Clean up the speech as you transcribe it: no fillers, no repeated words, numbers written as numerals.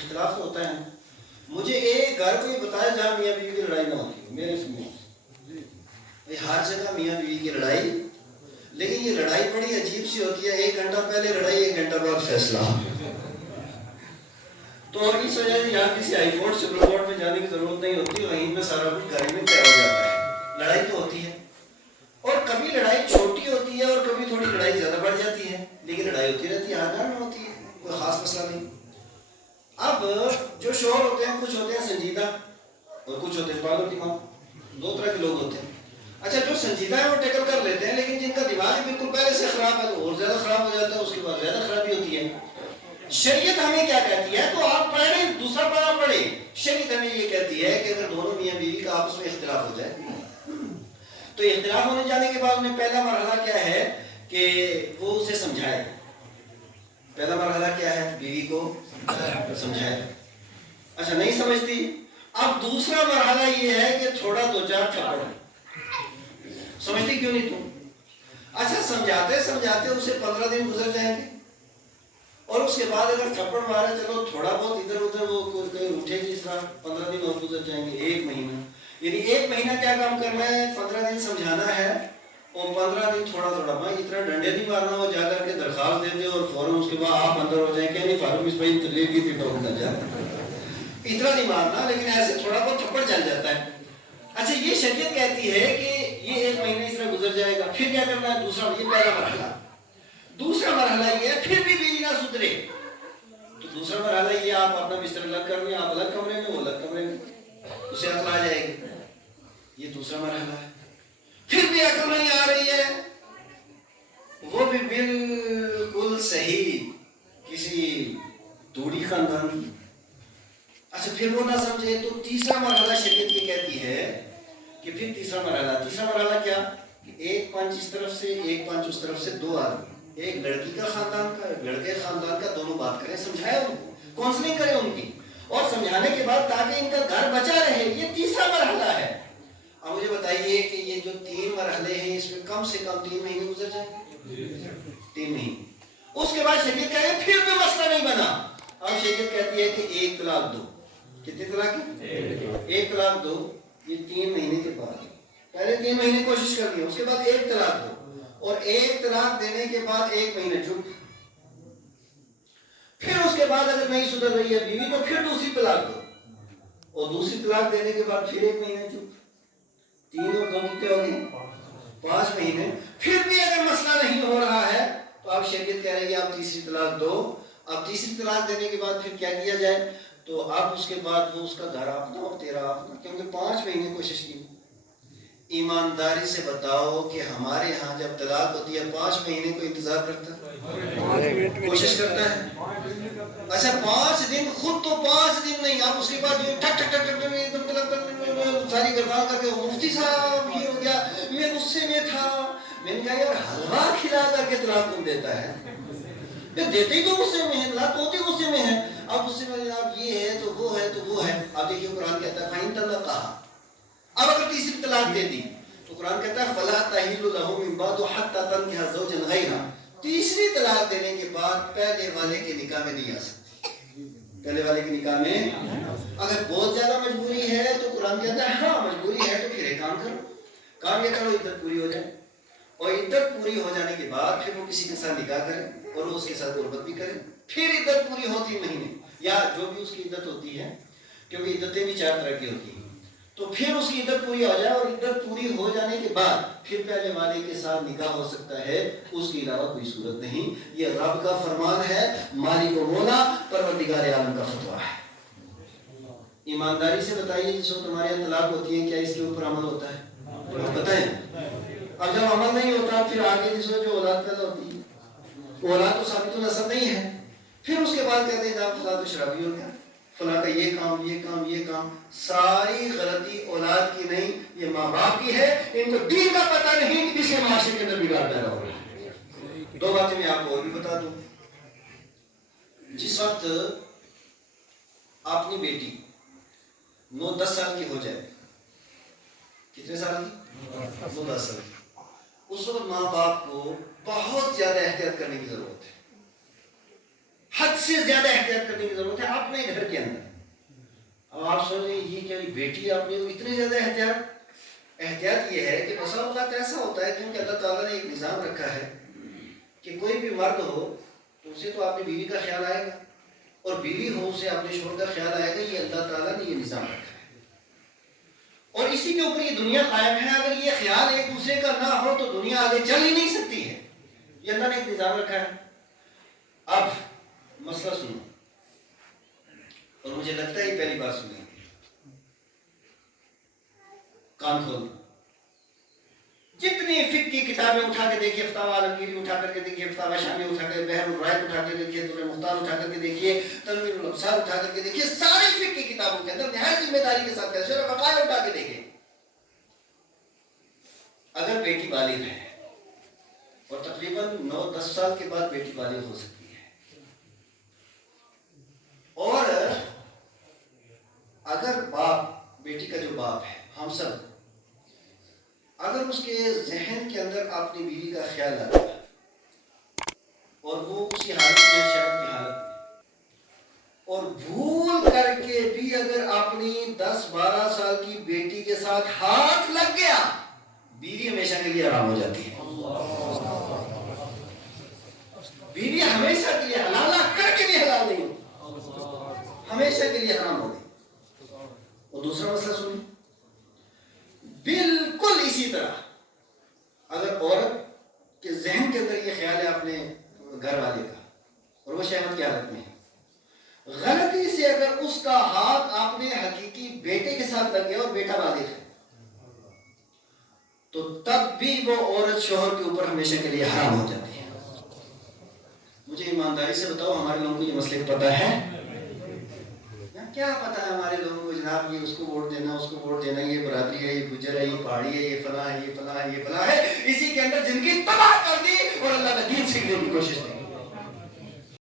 اختلاف تو ہوتا ہے. مجھے ایک گھر کو یہ بتایا جہاں میاں بیوی کی لڑائی نہ ہوتی ہے میرے سننے سے. ہر جگہ میاں بیوی کی لڑائی, لیکن یہ لڑائی بڑی عجیب سی ہوتی ہے. 1 گھنٹہ پہلے لڑائی, 1 گھنٹہ بعد فیصلہ. تو اس وجہ سے یہاں کسی ہائی کورٹ سپریم کورٹ میں جانے کی ضرورت نہیں ہوتی, وہیں پہ سارا کچھ گھر میں طے ہو جاتا ہے. لڑائی تو ہوتی ہے, اور کبھی لڑائی چھوٹی ہوتی ہے اور کبھی تھوڑی لڑائی زیادہ بڑھ جاتی ہے, لیکن لڑائی ہوتی رہتی ہے, ہر گھر میں ہوتی ہے, کوئی خاص مسئلہ نہیں. اب جو شوہر ہوتے ہیں کچھ ہوتے ہیں سنجیدہ اور کچھ ہوتے ہیں پاگل دماغ, 2 طرح کے لوگ ہوتے ہیں. اچھا جو سنجیدہ ہے وہ ٹیکل کر لیتے ہیں, لیکن جن کا دماغ ہی بالکل پہلے سے خراب ہے تو اور زیادہ خراب ہو جاتا ہے, اس کے بعد زیادہ خرابی ہوتی ہے. شریعت ہمیں کیا کہتی ہے, تو آپ پڑھیں دوسرا پڑھا پڑھیں. شریعت ہمیں یہ کہتی ہے کہ اگر دونوں میاں بیوی کا آپس میں اختلاف ہو جائے تو اختلاف ہونے جانے کے بعد انہیں پہلا مرحلہ کیا ہے کہ وہ اسے سمجھائے. پہلا مرحلہ کیا ہے, بیوی کو سمجھائے. اچھا نہیں سمجھتی, اب دوسرا مرحلہ یہ ہے کہ تھوڑا 2-4 تھپڑ. سمجھتی کیوں نہیں تم؟ اچھا سمجھاتے سمجھاتے اسے 15 دن گزر جائیں گے, اور اس کے بعد اگر تھپڑ مارے چلو تھوڑا بہت ادھر ادھر وہ کہیں اٹھے گی, اس طرح 15 دن اور گزر جائیں گے, 1 مہینہ. یعنی 1 مہینہ کیا کام کرنا ہے, 15 دن سمجھانا ہے, اور 15 دن تھوڑا تھوڑا. میں اتنا ڈنڈے نہیں مارنا, وہ جا کر کے درخواست دے دے اور فوراً اس کے بعد آپ اندر ہو جائیں کہ نہیں فاروق اس بھائی تلیب کی پیٹا ہونا جائے, اتنا نہیں مارنا, لیکن ایسے تھوڑا بہت تھپڑ چل جاتا ہے. اچھا یہ شریعت کہتی ہے کہ یہ 1 مہینہ اس طرح گزر جائے گا, پھر کیا کرنا ہے, دوسرا, یہ پہلا مرحلہ. دوسرا مرحلہ یہ ہے پھر بھی بیوی نہ سدھرے تو دوسرا مرحلہ یہ آپ اپنا بستر الگ کر لیں, آپ الگ کمرے میں, وہ الگ کمرے میں, اسے عقل آ جائے گی. یہ دوسرا مرحلہ ہے. پھر بھی عقل نہیں آ رہی ہے, وہ بھی بالکل صحیح کسی دوڑی خاندان کی. اچھا پھر وہ نہ سمجھے تو تیسرا مرحلہ شریعت یہ کہتی ہے کہ پھر تیسرا مرحلہ کیا کہ 1 پنچ اس طرف سے 1 پنچ اس طرف سے, 2 آدمی, ایک لڑکی کا خاندان کا ایک لڑکے خاندان کا, دونوں بات کریں, سمجھائے ان کو, کاؤنسلنگ کریں ان کی, اور سمجھانے کے بعد تاکہ ان کا گھر بچا رہے. یہ تیسرا مرحلہ ہے. اب مجھے بتائیے کہ یہ جو 3 مرحلے ہیں اس میں کم سے کم 3 مہینے گزر جائیں, 3 مہینے. اس کے بعد شریعت کہتے ہیں پھر بھی مسئلہ نہیں بنا. اب شریعت کہتی ہے کہ 1 طلاق دو. کتنے طلاق ہیں, 1 طلاق دو. یہ 3 مہینے کے بعد, پہلے 3 مہینے کوشش کر لی, اس کے بعد 1 طلاق دو, اور 1 طلاق دینے کے بعد 1 مہینے چپ. پھر اس کے بعد اگر نہیں سدھر رہی ہے بیوی تو پھر دوسری طلاق دو, اور دوسری طلاق دینے کے بعد پھر 1 مہینے چپ. 3 اور 2 کتنے ہو گئے, 5 مہینے. پھر بھی اگر مسئلہ نہیں ہو رہا ہے تو آپ شریعت کہہ رہے ہیں آپ تیسری طلاق دو. اب تیسری طلاق دینے کے بعد پھر کیا کیا جائے, تو اب اس کے بعد وہ اس کا گھر اپنا اور تیرا اپنا, کیونکہ 5 مہینے کوشش کی. ایمانداری سے بتاؤ کہ ہمارے ہاں جب طلاق ہوتی ہے 5 مہینے کو انتظار کرتا ہے, کوشش کرتا ہے. اچھا 5 دن, خود تو 5 دن نہیں, آپ اس کے بعد جو ٹھک ٹھک ٹھک ٹھک ساری گردان کر کے مفتی صاحب یہ ہو گیا, میں غصے میں تھا. میں نے کہا یار حلوہ کھلا کر کے طلاق کون دیتا ہے, دیتے ہی تو غصے میں ہیں, طلاق ہوتے غصے میں ہیں. اب غصے میں جناب یہ ہے تو وہ ہے تو وہ ہے. اب دیکھیے قرآن کہتا ہے فَإِن طَلَّقَهَا, اب اگر تیسری طلاق دے دی تو قرآن کہتا ہے فَلَا تَحِلُّ لَهُ مِن بَعْدُ حَتَّى تَنكِحَ زَوْجًا غَيْرَهُ. تیسری طلاق دینے کے بعد پہلے والے کے نکاح میں نہیں آ سکتی, پہلے والے کے نکاح میں. اگر بہت زیادہ مجبوری ہے تو قرآن کہتا ہے ہاں مجبوری ہے تو پھر ایک کام کرو, کام یہ کرو عدت پوری ہو جائے, اور عدت پوری ہو جانے کے بعد پھر وہ کسی کے ساتھ نکاح کرے اور وہ اس کے ساتھ غربت بھی کرے. پھر عدت پوری ہو 3 مہینے یا جو بھی اس کی عدت ہوتی ہے, کیونکہ عدتیں بھی 4 طرح کی ہوتی ہیں, تو پھر اس کی عدت پوری ہو جائے, اور عدت پوری ہو جانے کے بعد پھر پہلے والے کے ساتھ نکاح ہو سکتا ہے, اس کے علاوہ کوئی صورت نہیں. یہ رب کا فرمان ہے, مالک و مولا پروردگار عالم کا فتویٰ ہے. ایمانداری سے بتائیے جس وقت ہمارے یہاں طلاق ہوتی ہے کیا اس کے اوپر عمل ہوتا ہے, بتائیں. اب جب عمل نہیں ہوتا پھر آگے جس وقت جو اولاد پیدا ہوتی ہے, اولاد تو ثابت النسب نہیں ہے, پھر اس کے بعد کہتے ہیں جناب فلاں تو شرابی ہو گیا, فلاں کا یہ کام یہ کام یہ کام. ساری غلطی اولاد کی نہیں, یہ ماں باپ کی ہے. ان کو دین کا پتہ نہیں, اس کے معاشرے کے اندر بگاڑ پیدا ہو رہا ہے. 2 باتیں میں آپ کو اور بھی بتا دوں. جس وقت اپنی بیٹی 9-10 سال کی ہو جائے, کتنے سال کی, 9-10 سال کی, اس وقت ماں باپ کو بہت زیادہ احتیاط کرنے کی ضرورت ہے. حد سے زیادہ احتیاط کرنے کی ضرورت ہے اپنے گھر کے اندر. اب آپ سوچ رہے ہیں یہ کیا بیٹی آپ نے اتنی زیادہ احتیاط یہ ہے کہ بسا اوقات ایسا ہوتا ہے کیونکہ اللہ تعالیٰ نے ایک نظام رکھا ہے کہ کوئی بھی مرد ہو تو اسے تو اپنی بیوی کا خیال آئے گا، اور بیوی ہو اسے اپنے شوہر کا خیال آئے گا. یہ اللہ تعالیٰ نے یہ نظام رکھا ہے اور اسی کے اوپر یہ دنیا قائم ہے. اگر یہ خیال ایک دوسرے کا نہ ہو تو دنیا آگے چل ہی نہیں سکتی ہے. یہ اللہ نے ایک نظام رکھا ہے. اب مسئلہ سنو، اور مجھے لگتا ہے یہ پہلی بات سنیں، کان کھول. جتنی فقہ کی کتابیں اٹھا کے دیکھیے، فتاوی عالمگیری اٹھا کر کے دیکھیے، فتاوی شامی اٹھا کے، بحر الرائق اٹھا کے دیکھیے، در مختار اٹھا کر کے دیکھیے، تنویر الابصار اٹھا کر کے دیکھیے، ساری فقہ کی کتابوں کے اندر نہایت ذمہ داری کے ساتھ شرح وقائع اٹھا کے دیکھیے. اگر بیٹی بالغ ہے اور تقریباً 9-10 سال کے بعد بیٹی بالغ ہو سکتی ہے، اور اگر باپ، بیٹی کا جو باپ ہے، ہم سب، اگر اس کے ذہن کے اندر اپنی بیوی کا خیال آتا ہے اور وہ اسی حالت میں، شرم کی حالت میں، اور بھول کر کے بھی اگر اپنی 10-12 سال کی بیٹی کے ساتھ ہاتھ لگ گیا، بیوی ہمیشہ کے لیے حرام ہو جاتی ہے. بیوی ہمیشہ کے لیے حلال کر کے بھی حلال نہیں ہوتی، ہمیشہ کے لیے حرام ہو گئی. اور دوسرا مسئلہ سنیں، بالکل اسی طرح اگر عورت کے ذہن کے اندر یہ خیال ہے اپنے گھر والے کا اور وہ شہوت کی حالت میں ہے، غلطی سے اگر اس کا ہاتھ اپنے حقیقی بیٹے کے ساتھ لگ گیا اور بیٹا بالغ ہے، تو تب بھی وہ عورت شوہر کے اوپر ہمیشہ کے لیے حرام ہو جاتی ہے. مجھے ایمانداری سے بتاؤ، ہمارے لوگوں کو یہ مسئلے پتہ ہے؟ کیا پتا ہے ہمارے لوگوں کو جناب، یہ اس کو ووٹ دینا، اس کو ووٹ دینا، یہ برادری ہے، یہ گجر ہے، یہ پہاڑی ہے، یہ فلاں ہے، یہ فلاں ہے، یہ فلاں ہے. اسی کے اندر زندگی تباہ کر دی اور اللہ کا دین سیکھنے کی کوشش نہیں.